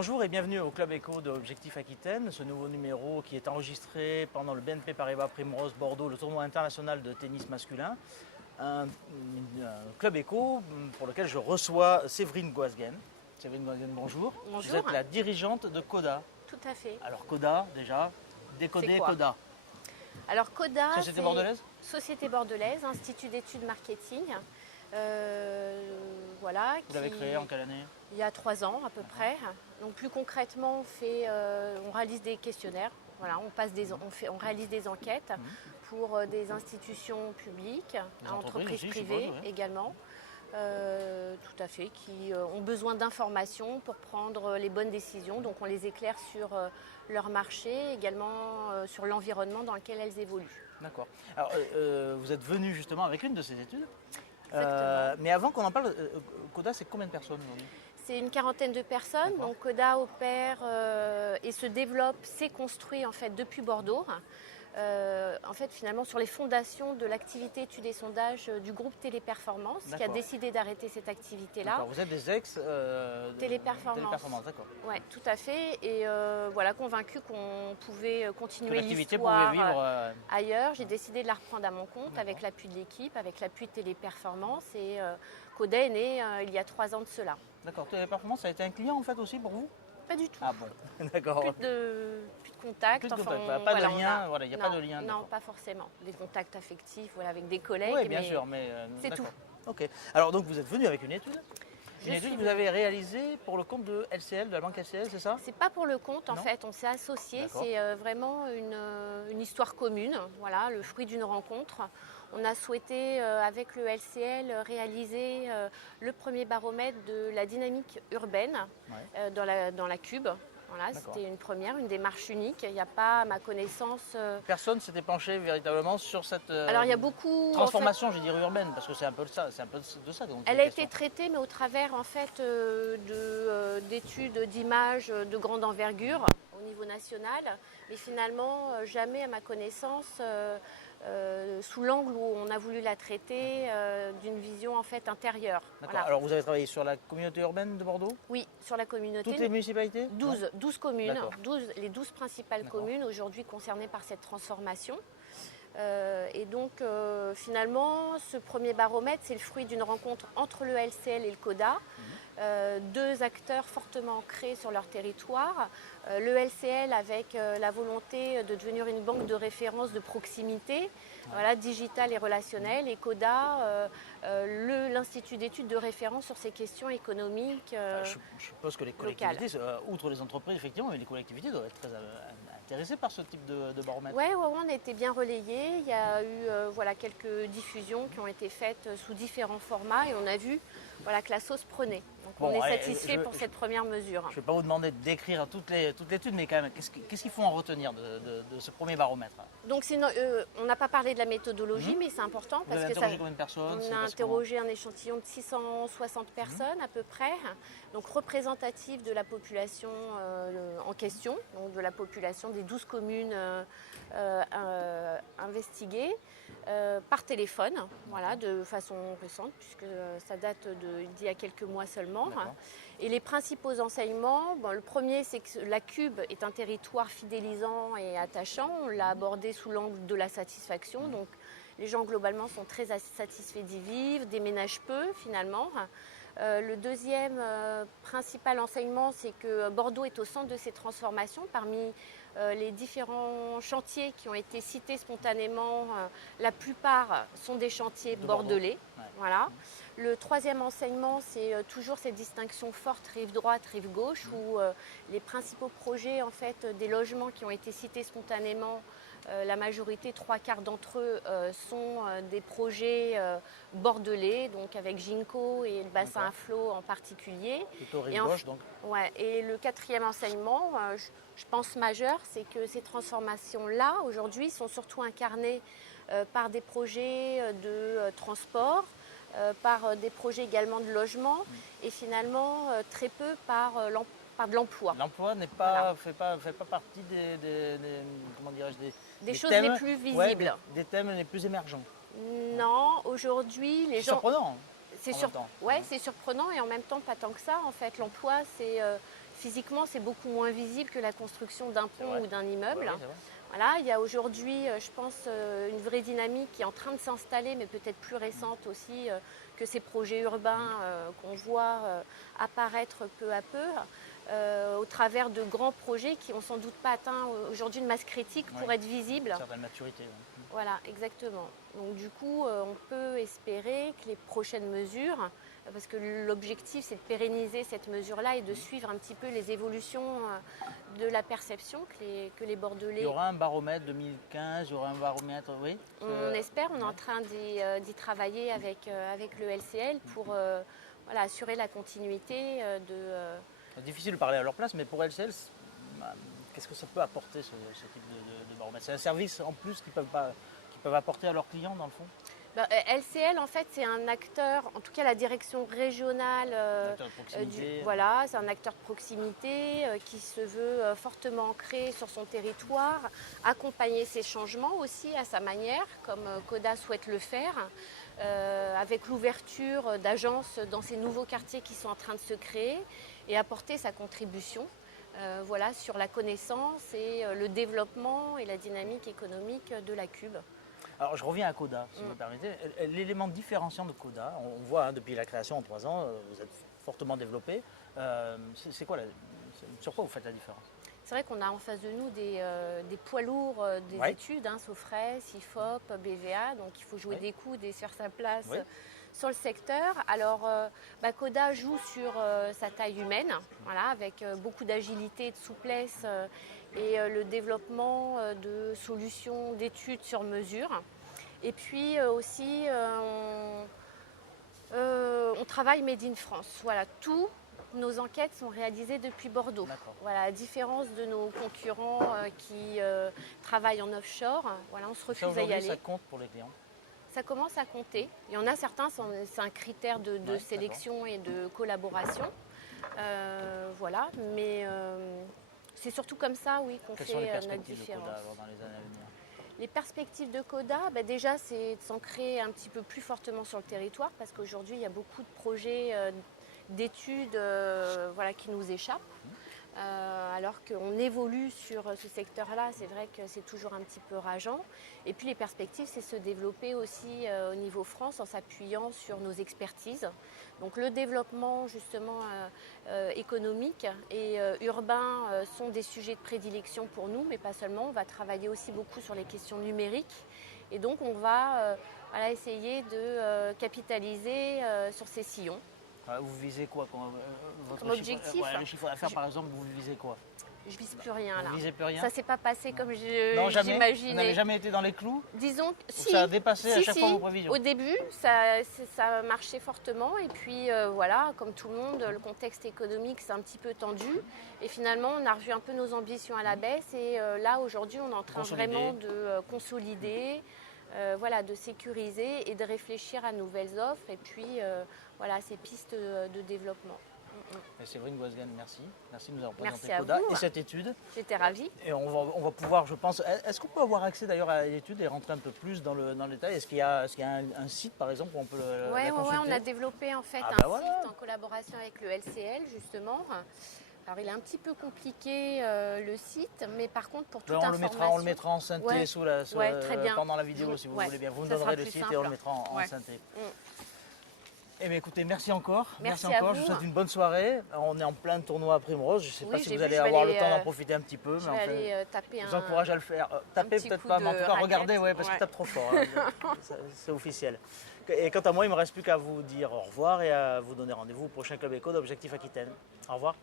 Bonjour et bienvenue au Club Éco de Objectif Aquitaine, ce nouveau numéro qui est enregistré pendant le BNP Paribas Primrose Bordeaux, le tournoi international de tennis masculin. Un Club Éco pour lequel je reçois Séverine Goasguen. Séverine Goasguen, bonjour. Bonjour. Vous êtes la dirigeante de CODA. Tout à fait. Alors CODA, déjà, décoder CODA. Alors CODA, Société bordelaise ? Société bordelaise, Institut d'études marketing. Voilà, Vous l'avez créé en quelle année ? Il y a 3 ans à peu près. Donc plus concrètement, on réalise des questionnaires. Voilà, on réalise des enquêtes pour des institutions publiques, entreprises privées également. Tout à fait, qui ont besoin d'informations pour prendre les bonnes décisions. Donc on les éclaire sur leur marché, également sur l'environnement dans lequel elles évoluent. D'accord. Alors vous êtes venu justement avec une de ces études. Exactement. Mais avant qu'on en parle, CODA, c'est combien de personnes aujourd'hui ? C'est une quarantaine de personnes. Donc CODA opère et se développe, s'est construit en fait depuis Bordeaux. En fait, finalement, sur les fondations de l'activité études et sondages du groupe Téléperformance, qui a décidé d'arrêter cette activité-là. D'accord. Vous êtes des ex Téléperformance, d'accord. Oui, tout à fait. Et voilà, convaincu qu'on pouvait continuer l'activité l'histoire pouvait vivre ailleurs. J'ai décidé de la reprendre à mon compte avec l'appui de l'équipe, avec l'appui de Téléperformance. Et CODA est né il y a 3 ans de cela. D'accord. Téléperformance, ça a été un client en fait aussi pour vous ? Pas du tout. Ah bon, d'accord. Plus de contact. Pas de lien, il n'y a pas de lien. Non, pas forcément. Des contacts affectifs avec des collègues. Oui, bien sûr, mais c'est tout. Ok. Alors donc vous êtes venu avec une étude. Une étude que vous avez réalisée pour le compte de LCL, de la banque LCL, c'est ça ? C'est pas pour le compte en fait, on s'est associés. C'est vraiment une histoire commune, voilà, le fruit d'une rencontre. On a souhaité, avec le LCL, réaliser le premier baromètre de la dynamique urbaine dans la Cube. Voilà, c'était une première, une démarche unique. Il n'y a pas, à ma connaissance... Personne ne s'était penché véritablement sur cette Alors, il y a beaucoup, transformation, en fait, je dirais, urbaine, parce que c'est un peu de ça. Donc, elle a été traitée, mais au travers en fait, d'études d'images de grande envergure au niveau national, mais finalement jamais, à ma connaissance, sous l'angle où on a voulu la traiter d'une vision en fait intérieure. D'accord. Voilà. Alors vous avez travaillé sur la communauté urbaine de Bordeaux ? Oui, sur la communauté. Toutes les municipalités ? 12 communes, les 12 principales communes aujourd'hui concernées par cette transformation. Et donc finalement, ce premier baromètre, c'est le fruit d'une rencontre entre le LCL et le CODA, 2 acteurs fortement ancrés sur leur territoire. Le LCL avec la volonté de devenir une banque de référence de proximité, voilà, digitale et relationnelle, et CODA, l'Institut d'études de référence sur ces questions économiques Je suppose que les collectivités, outre les entreprises effectivement, mais les collectivités doivent être très intéressées par ce type de baromètre. Oui, on a été bien relayés. Il y a eu quelques diffusions qui ont été faites sous différents formats et on a vu que la sauce prenait. Donc on est satisfait pour cette première mesure. Je ne vais pas vous demander de décrire toute l'étude, mais quand même, qu'est-ce qu'il faut en retenir de ce premier baromètre ? Donc on n'a pas parlé de la méthodologie, mais c'est important parce que combien de personnes ? On a interrogé un échantillon de 660 personnes à peu près, donc représentatif de la population en question, donc de la population des 12 communes investiguées par téléphone, voilà, de façon récente puisque ça date d'il y a quelques mois seulement. Et les principaux enseignements, le premier, c'est que la Cube est un territoire fidélisant et attachant. On l'a abordé sous l'angle de la satisfaction. Donc les gens globalement sont très satisfaits d'y vivre, déménagent peu finalement. Le deuxième principal enseignement, c'est que Bordeaux est au centre de ces transformations. Parmi les différents chantiers qui ont été cités spontanément, la plupart sont des chantiers bordelais. Voilà. Le troisième enseignement, c'est toujours cette distinction forte rive droite, rive gauche, où les principaux projets en fait, des logements qui ont été cités spontanément, la majorité, 3/4 d'entre eux, sont des projets bordelais, donc avec Ginko et le bassin à flot en particulier. Plutôt rive gauche donc. Ouais, et le quatrième enseignement, je pense majeur, c'est que ces transformations-là, aujourd'hui, sont surtout incarnées par des projets de transport, par des projets également de logement et finalement très peu par de l'emploi. L'emploi n'est pas, fait pas partie comment dirais-je, des choses thèmes, les plus visibles. Des thèmes les plus émergents. Non, aujourd'hui, les gens... Surprenant. C'est surprenant et en même temps pas tant que ça. En fait, l'emploi, c'est physiquement, c'est beaucoup moins visible que la construction d'un pont ou d'un immeuble. Ouais, c'est vrai. Voilà, il y a aujourd'hui, je pense, une vraie dynamique qui est en train de s'installer, mais peut-être plus récente aussi que ces projets urbains qu'on voit apparaître peu à peu, au travers de grands projets qui n'ont sans doute pas atteint aujourd'hui une masse critique pour être visibles. Une certaine maturité. Ouais. Voilà, exactement. Donc du coup, on peut espérer que les prochaines mesures, parce que l'objectif c'est de pérenniser cette mesure-là et de suivre un petit peu les évolutions de la perception que les Bordelais... Il y aura un baromètre 2015, il y aura un baromètre, oui. On espère, on est en train d'y travailler avec le LCL pour voilà, assurer la continuité de... C'est difficile de parler à leur place, mais pour LCL, qu'est-ce que ça peut apporter ce type de baromètre? C'est un service en plus qu'ils peuvent apporter à leurs clients dans le fond? LCL, en fait, c'est un acteur, en tout cas la direction régionale, voilà, c'est un acteur de proximité qui se veut fortement ancré sur son territoire, accompagner ces changements aussi à sa manière, comme Coda souhaite le faire, avec l'ouverture d'agences dans ces nouveaux quartiers qui sont en train de se créer et apporter sa contribution. Voilà, sur la connaissance et le développement et la dynamique économique de la Cube. Alors je reviens à Coda, si vous me permettez. L'élément différenciant de Coda, on voit depuis la création en 3 ans, vous êtes fortement développé. C'est quoi sur quoi vous faites la différence? C'est vrai qu'on a en face de nous des poids lourds des études, Sofres, IFOP, BVA, donc il faut jouer des coudes et faire sa place sur le secteur. Alors Coda joue sur sa taille humaine, voilà, avec beaucoup d'agilité et de souplesse et le développement de solutions d'études sur mesure. Et puis aussi on travaille Made in France. Voilà, tous nos enquêtes sont réalisées depuis Bordeaux. Voilà, à différence de nos concurrents qui travaillent en offshore, voilà, on se refuse à y aller. Ça compte pour les clients? Ça commence à compter. Il y en a certains, c'est un critère de sélection et de collaboration. Voilà, mais c'est surtout comme ça, oui, qu'on fait notre différence. De Coda dans les années à venir? Les perspectives de Coda, déjà, c'est de s'ancrer un petit peu plus fortement sur le territoire, parce qu'aujourd'hui, il y a beaucoup de projets d'études voilà, qui nous échappent. Alors qu'on évolue sur ce secteur-là, c'est vrai que c'est toujours un petit peu rageant. Et puis les perspectives, c'est se développer aussi au niveau France en s'appuyant sur nos expertises. Donc le développement justement économique et urbain sont des sujets de prédilection pour nous, mais pas seulement. On va travailler aussi beaucoup sur les questions numériques. Et donc on va voilà, essayer de capitaliser sur ces sillons. Vous visez quoi comme objectif? Le chiffre d'affaires, par exemple, vous visez quoi? Je vise plus rien là. Vous visez plus rien? Ça ne s'est pas passé comme non, jamais. j'imaginais. Vous n'avez jamais été dans les clous? Disons que si. Ça a dépassé à chaque fois vos prévisions? Au début, ça marchait fortement. Et puis voilà, comme tout le monde, le contexte économique s'est un petit peu tendu. Et finalement, on a revu un peu nos ambitions à la baisse. Et là, aujourd'hui, on est en train vraiment de consolider. Voilà, de sécuriser et de réfléchir à nouvelles offres et puis voilà, ces pistes de développement. Séverine Goasguen, merci. Merci de nous avoir présenté Merci Coda et cette étude. J'étais ravie. Et on va pouvoir, je pense, est-ce qu'on peut avoir accès d'ailleurs à l'étude et rentrer un peu plus dans le détail? Est-ce qu'il y a un site par exemple où on peut la consulter? on a développé en fait site en collaboration avec le LCL justement. Alors il est un petit peu compliqué le site, mais par contre pour toute information... On le mettra en synthé pendant la vidéo si vous voulez bien. Vous me donnerez le site et on le mettra en synthé. Eh bien écoutez, merci encore. Merci encore. Je vous souhaite une bonne soirée. On est en plein tournoi à Primrose. Je ne sais pas si vous allez avoir le temps d'en profiter un petit peu. Je vais aller taper je vous encourage à le faire. Taper peut-être pas, mais en tout cas regardez, parce qu'il tape trop fort. C'est officiel. Et quant à moi, il ne me reste plus qu'à vous dire au revoir et à vous donner rendez-vous au prochain Club Éco d'Objectif Aquitaine. Au revoir.